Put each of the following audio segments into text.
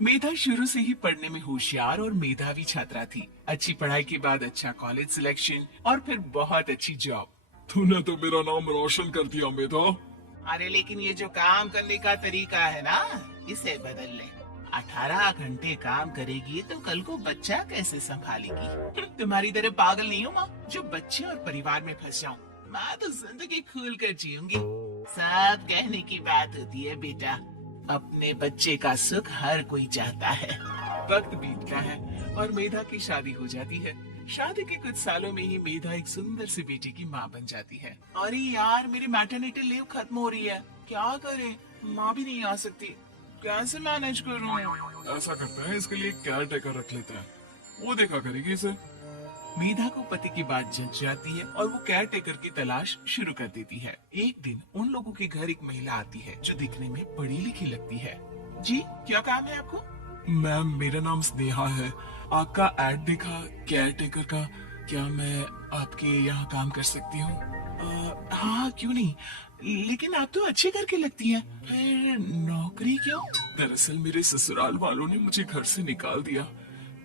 मेधा शुरू से ही पढ़ने में होशियार और मेधावी छात्रा थी। अच्छी पढ़ाई के बाद अच्छा कॉलेज सिलेक्शन और फिर बहुत अच्छी जॉब। तूने तो मेरा नाम रोशन कर दिया मेधा। अरे लेकिन ये जो काम करने का तरीका है ना, इसे बदल ले। 18 घंटे काम करेगी तो कल को बच्चा कैसे संभालेगी? तुम्हारी तरह पागल नहीं हूँ माँ, जो बच्चे और परिवार में फंस जाऊँ। मैं तो जिंदगी खुल कर जीऊंगी। सब कहने की बात होती है बेटा, अपने बच्चे का सुख हर कोई चाहता है। वक्त बीतता है और मेधा की शादी हो जाती है। शादी के कुछ सालों में ही मेधा एक सुंदर सी बेटी की माँ बन जाती है। अरे यार, मेरी मैटरनिटी लीव खत्म हो रही है, क्या करें? माँ भी नहीं आ सकती, कैसे मैनेज करूँ? ऐसा करते हैं, इसके लिए एक केयर टेकर रख लेते हैं, वो देखा करेगी इसे। मेधा को पति की बात जच जाती है और वो केयर टेकर की तलाश शुरू कर देती है। एक दिन उन लोगों के घर एक महिला आती है जो दिखने में पढ़ी लिखी लगती है। जी, क्या काम है आपको? मैम, मेरा नाम स्नेहा है। आपका एड देखा केयर टेकर का, क्या मैं आपके यहाँ काम कर सकती हूँ? हाँ, क्यों नहीं, लेकिन आप तो अच्छे करके लगती हैं, फिर नौकरी क्यों? दरअसल मेरे ससुराल वालों ने मुझे घर से निकाल दिया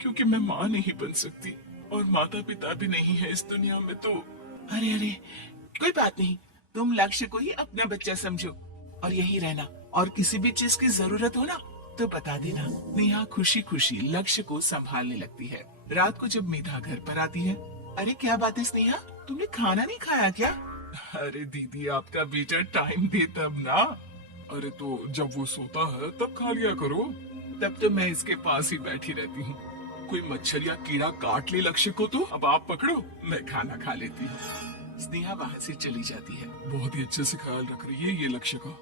क्योंकि मैं माँ नहीं बन सकती और माता पिता भी नहीं है इस दुनिया में। तो अरे अरे, कोई बात नहीं, तुम लक्ष्य को ही अपना बच्चा समझो और यही रहना, और किसी भी चीज की जरूरत हो ना तो बता देना। नेहा खुशी खुशी लक्ष्य को संभालने लगती है। रात को जब मेधा घर पर आती है, अरे क्या बात है स्नेहा, तुमने खाना नहीं खाया क्या? अरे दीदी, आपका बेटा टाइम दे तब ना। अरे तो जब वो सोता है तब खा लिया करो। तब तो मैं इसके पास ही बैठी रहती हूँ। कोई मच्छर या कीड़ा काट ले लक्ष्य को तो अब आप पकड़ो, मैं खाना खा लेती हूँ। स्नेहा वहाँ से चली जाती है। बहुत ही अच्छे से ख्याल रख रही है ये लक्ष्य का।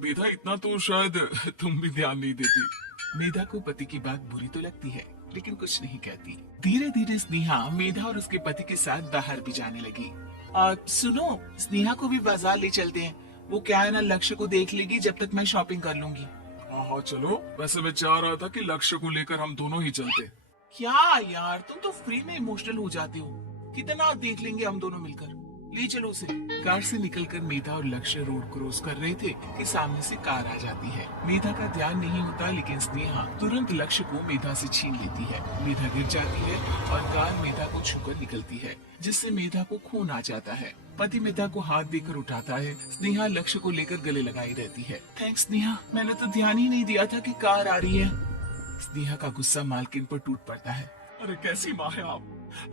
मेधा, इतना तो शायद तुम भी ध्यान नहीं देती। मेधा को पति की बात बुरी तो लगती है लेकिन कुछ नहीं कहती। धीरे धीरे स्नेहा मेधा और उसके पति के साथ बाहर भी जाने लगी। सुनो, स्नेहा को भी बाजार ले चलते हैं, वो क्या है ना, लक्ष्य को देख लेगी जब तक मैं शॉपिंग कर लूंगी। हाँ हाँ चलो, वैसे मैं चाह रहा था कि लक्ष्य को लेकर हम दोनों ही चलते। क्या यार, तुम तो फ्री में इमोशनल हो जाते हो, कितना देख लेंगे हम दोनों मिलकर, ले चलो उसे। कार से निकलकर मेधा और लक्ष्य रोड क्रॉस कर रहे थे कि सामने से कार आ जाती है। मेधा का ध्यान नहीं होता लेकिन स्नेहा तुरंत लक्ष्य को मेधा से छीन लेती है। मेधा गिर जाती है और कार मेधा को छूकर निकलती है, जिससे मेधा को खून आ जाता है। पति मेधा को हाथ देकर उठाता है। स्नेहा लक्ष्य को लेकर गले लगाई रहती है। थैंक्स स्नेहा, मैंने तो ध्यान ही नहीं दिया था कि कार आ रही है। स्नेहा का गुस्सा मालकिन पर टूट पड़ता है। अरे कैसी माँ है आप,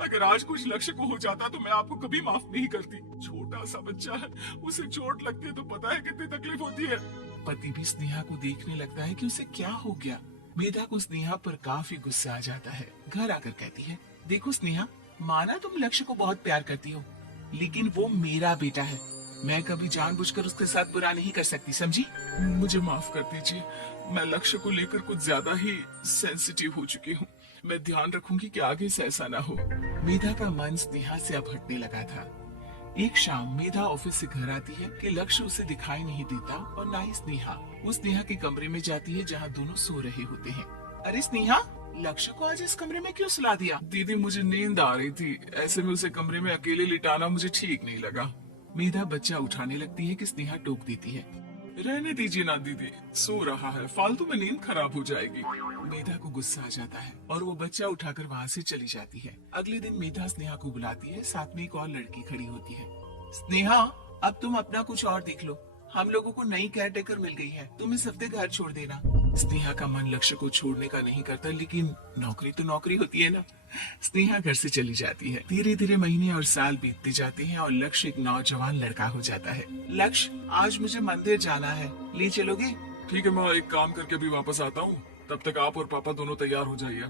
अगर आज कुछ लक्ष्य को हो जाता तो मैं आपको कभी माफ नहीं करती। छोटा सा बच्चा है, उसे चोट लगती है तो पता है कितनी तकलीफ होती है। पति भी स्नेहा को देखने लगता है कि उसे क्या हो गया। मेधा को स्नेहा पर काफी गुस्सा आ जाता है। घर आकर कहती है, देखो स्नेहा, माना तुम लक्ष्य को बहुत प्यार करती हो, लेकिन वो मेरा बेटा है, मैं कभी जानबूझकर उसके साथ बुरा नहीं कर सकती, समझी? मुझे माफ कर दीजिए, मैं लक्ष्य को लेकर कुछ ज्यादा ही सेंसिटिव हो चुकी हूँ। मैं ध्यान रखूंगी कि आगे से ऐसा ना हो। मेधा का मन स्नेहा से अब हटने लगा था। एक शाम मेधा ऑफिस से घर आती है कि लक्ष्य उसे दिखाई नहीं देता और ना ही स्नेहा। वो स्नेहा के कमरे में जाती है जहाँ दोनों सो रहे होते हैं। अरे स्नेहा, लक्ष्य को आज इस कमरे में क्यों सुला दिया? दीदी, मुझे नींद आ रही थी, ऐसे में उसे कमरे में अकेले लिटाना मुझे ठीक नहीं लगा। मेधा बच्चा उठाने लगती है कि स्नेहा टोक देती है। रहने दीजिए ना दीदी, सो रहा है, फालतू में नींद खराब हो जाएगी। मेधा को गुस्सा आ जाता है और वो बच्चा उठाकर वहाँ से चली जाती है। अगले दिन मेधा स्नेहा को बुलाती है, साथ में एक और लड़की खड़ी होती है। स्नेहा, अब तुम अपना कुछ और देख लो, हम लोगों को नई केयर टेकर मिल गई है, तुम इस हफ्ते घर छोड़ देना। स्नेहा का मन लक्ष्य को छोड़ने का नहीं करता, लेकिन नौकरी तो नौकरी होती है ना। स्नेहा घर से चली जाती है। धीरे धीरे महीने और साल बीतते जाते हैं और लक्ष्य एक नौजवान लड़का हो जाता है। लक्ष्य, आज मुझे मंदिर जाना है, ले चलोगे? ठीक है, मैं एक काम करके अभी वापस आता हूँ, तब तक आप और पापा दोनों तैयार हो जाइए।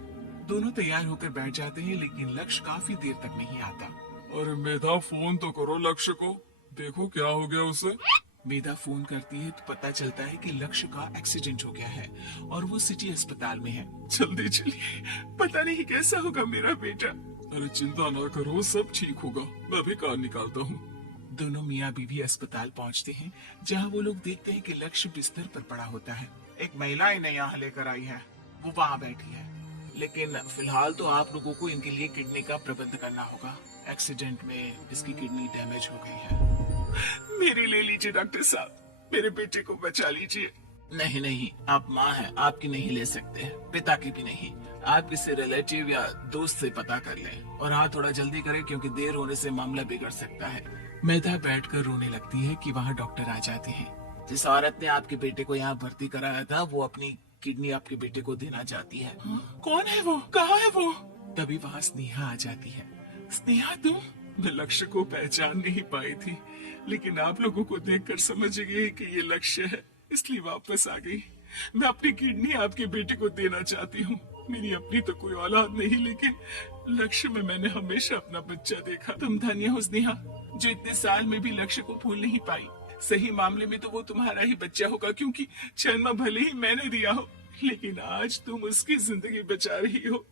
दोनों तैयार होकर बैठ जाते हैं लेकिन लक्ष्य काफी देर तक नहीं आता। अरे मेधा, फोन तो करो लक्ष्य को, देखो क्या हो गया उसे। मेधा फोन करती है तो पता चलता है कि लक्ष्य का एक्सीडेंट हो गया है और वो सिटी अस्पताल में है। जल्दी चलिए, पता नहीं कैसा होगा मेरा बेटा। अरे चिंता ना करो, सब ठीक होगा, मैं भी कार निकालता हूँ। दोनों मियाँ बीवी अस्पताल पहुँचते हैं जहाँ वो लोग देखते हैं कि लक्ष्य बिस्तर पर पड़ा होता है। एक महिला इन्हें यहाँ लेकर आई है, वो वहाँ बैठी है, लेकिन फिलहाल तो आप लोगों को इनके लिए किडनी का प्रबंध करना होगा। एक्सीडेंट में इसकी किडनी डैमेज हो गई है। मेरी ले लीजिए डॉक्टर साहब, मेरे बेटे को बचा लीजिए। नहीं नहीं, आप माँ हैं, आपकी नहीं ले सकते, पिता की भी नहीं। आप किसी रिलेटिव या दोस्त से पता कर लें, और हाँ थोड़ा जल्दी करें क्योंकि देर होने से मामला बिगड़ सकता है। मेधा बैठकर रोने लगती है कि वहाँ डॉक्टर आ जाते हैं। जिस औरत ने आपके बेटे को यहाँ भर्ती कराया था वो अपनी किडनी आपके बेटे को देना चाहती है। कौन है वो, कहाँ है वो? तभी वहाँ स्नेहा आ जाती है। स्नेहा तुम? मैं लक्ष्य को पहचान नहीं पाई थी, लेकिन आप लोगों को देखकर समझ गई कि ये लक्ष्य है, इसलिए वापस आ गई। मैं अपनी किडनी आपके बेटे को देना चाहती हूँ। मेरी अपनी तो कोई औलाद नहीं, लेकिन लक्ष्य में मैंने हमेशा अपना बच्चा देखा। तुम धन्य हो स्नेहा, जो इतने साल में भी लक्ष्य को भूल नहीं पाई। सही मामले में तो वो तुम्हारा ही बच्चा होगा, क्योंकि जन्म भले ही मैंने दिया हो, लेकिन आज तुम उसकी जिंदगी बचा रही हो।